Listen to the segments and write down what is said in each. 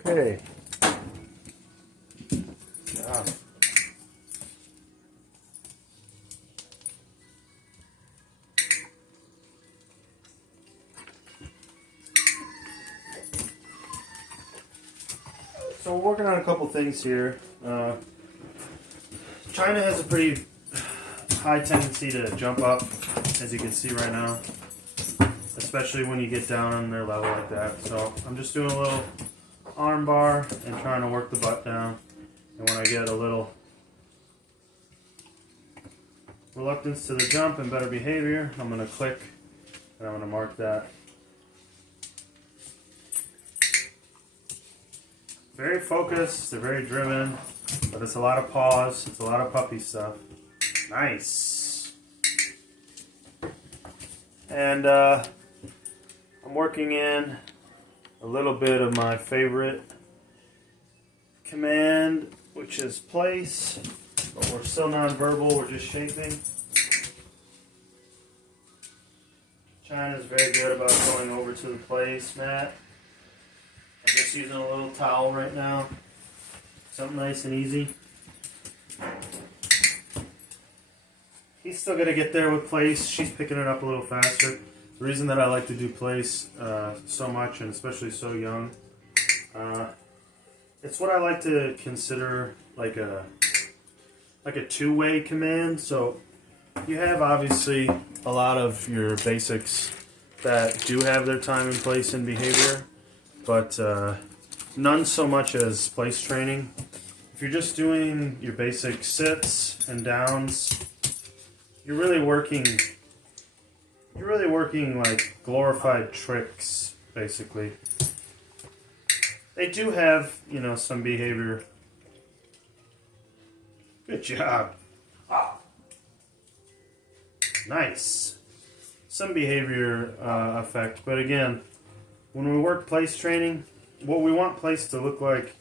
Okay. So we're working on a couple things here. China has a pretty high tendency to jump up, as you can see right now, especially when you get down on their level like that. So I'm just doing a little arm bar and trying to work the butt down. And when I get a little reluctance to the jump and better behavior, I'm going to click and I'm going to mark that. Very focused, they're very driven, but it's a lot of pause, it's a lot of puppy stuff. Nice. And I'm working in a little bit of my favorite command, which is place, but we're still non-verbal, we're just shaping. China's very good about going over to the place mat. I'm just using a little towel right now. Something nice and easy. He's still going to get there with place. She's picking it up a little faster. The reason that I like to do place so much, and especially so young, it's what I like to consider like a two-way command. So you have obviously a lot of your basics that do have their time and place in behavior, but none so much as place training. If you're just doing your basic sits and downs, you're really working like glorified tricks, basically. They do have, you know, some behavior. Good job. Nice. Some behavior effect, but again, when we work place training, what we want place to look like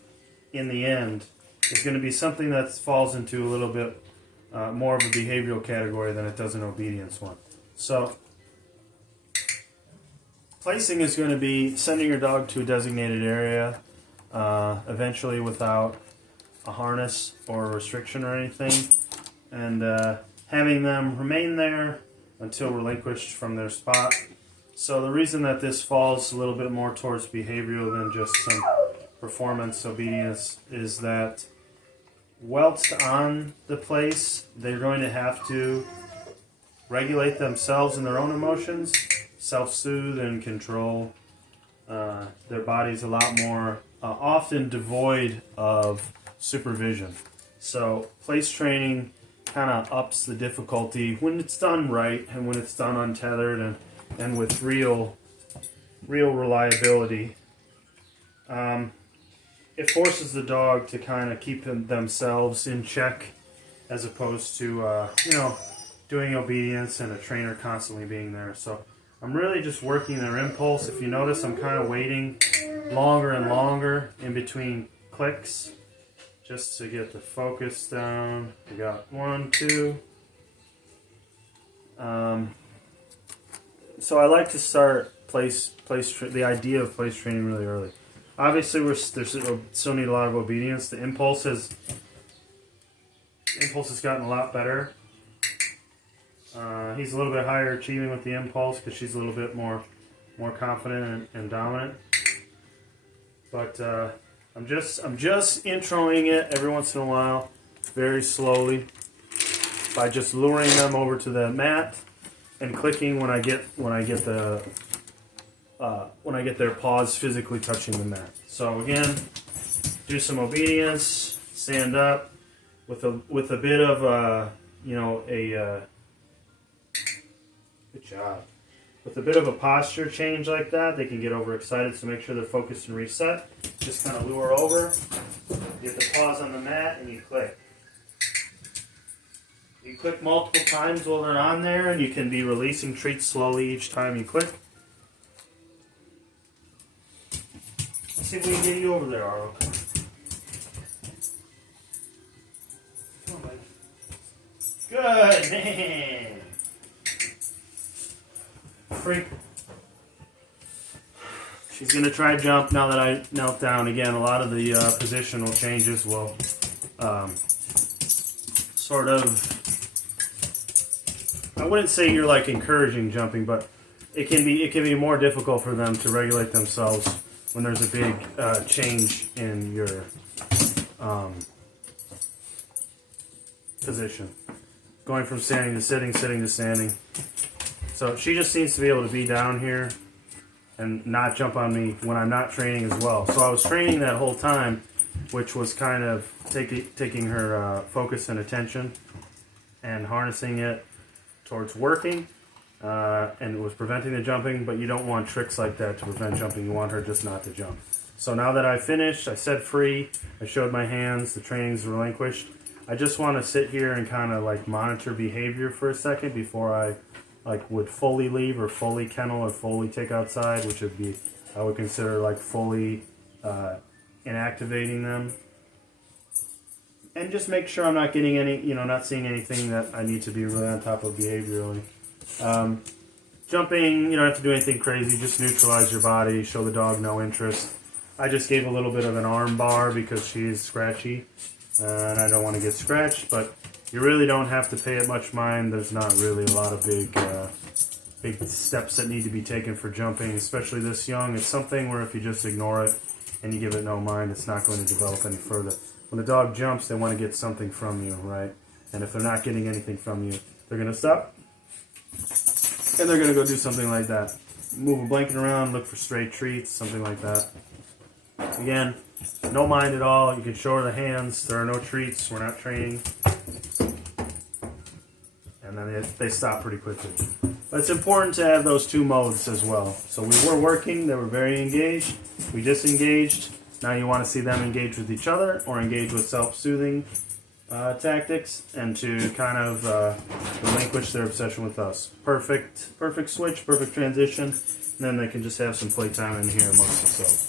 in the end is going to be something that falls into a little bit more of a behavioral category than it does an obedience one. So, placing is going to be sending your dog to a designated area, eventually without a harness or a restriction or anything, and having them remain there until relinquished from their spot. So the reason that this falls a little bit more towards behavioral than just some performance obedience is that whilst on the place, they're going to have to regulate themselves and their own emotions, self-soothe and control their bodies a lot more, often devoid of supervision. So place training kind of ups the difficulty when it's done right and when it's done untethered and with real reliability. It forces the dog to kind of keep themselves in check as opposed to doing obedience and a trainer constantly being there. So I'm really just working their impulse. If you notice, I'm kind of waiting longer and longer in between clicks just to get the focus down. We got 1, 2. So I like to start the idea of place training really early. Obviously, we still need a lot of obedience. The impulse has gotten a lot better. He's a little bit higher achieving with the impulse because she's a little bit more confident and dominant. But I'm just introing it every once in a while, very slowly, by just luring them over to the mat and clicking when I get their paws physically touching the mat. So again, do some obedience, stand up with a bit of good job. With a bit of a posture change like that, they can get overexcited, so make sure they're focused and reset. Just kind of lure over, get the paws on the mat, and you click. You click multiple times while they're on there, and you can be releasing treats slowly each time you click. Let's see if we can get you over there, Arlo. Come on, buddy. Good, man. free. She's going to try jump now that I knelt down. Again, a lot of the positional changes will sort of, I wouldn't say you're like encouraging jumping, but it can be more difficult for them to regulate themselves when there's a big change in your position. Going from standing to sitting, sitting to standing. So she just needs to be able to be down here and not jump on me when I'm not training as well. So I was training that whole time, which was kind of taking her focus and attention and harnessing it towards working, and it was preventing the jumping, but you don't want tricks like that to prevent jumping. You want her just not to jump. So now that I finished, I said free, I showed my hands, the training's relinquished. I just want to sit here and kind of like monitor behavior for a second before I would fully leave or fully kennel or fully take outside, which would be, I would consider like fully inactivating them. And just make sure I'm not getting any, not seeing anything that I need to be really on top of behaviorally. Jumping, you don't have to do anything crazy, just neutralize your body, show the dog no interest. I just gave a little bit of an arm bar because she's scratchy, and I don't want to get scratched, but you really don't have to pay it much mind. There's not really a lot of big steps that need to be taken for jumping, especially this young. It's something where if you just ignore it and you give it no mind, it's not going to develop any further. When the dog jumps, they want to get something from you, right? And if they're not getting anything from you, they're going to stop, and they're going to go do something like that. Move a blanket around, look for stray treats, something like that. Again, no mind at all. You can show her the hands. There are no treats. We're not training. And then they stop pretty quickly. But it's important to have those two modes as well. So we were working. They were very engaged. We disengaged. Now you want to see them engage with each other or engage with self-soothing tactics, and to kind of relinquish their obsession with us. Perfect switch, perfect transition. And then they can just have some playtime in here amongst themselves.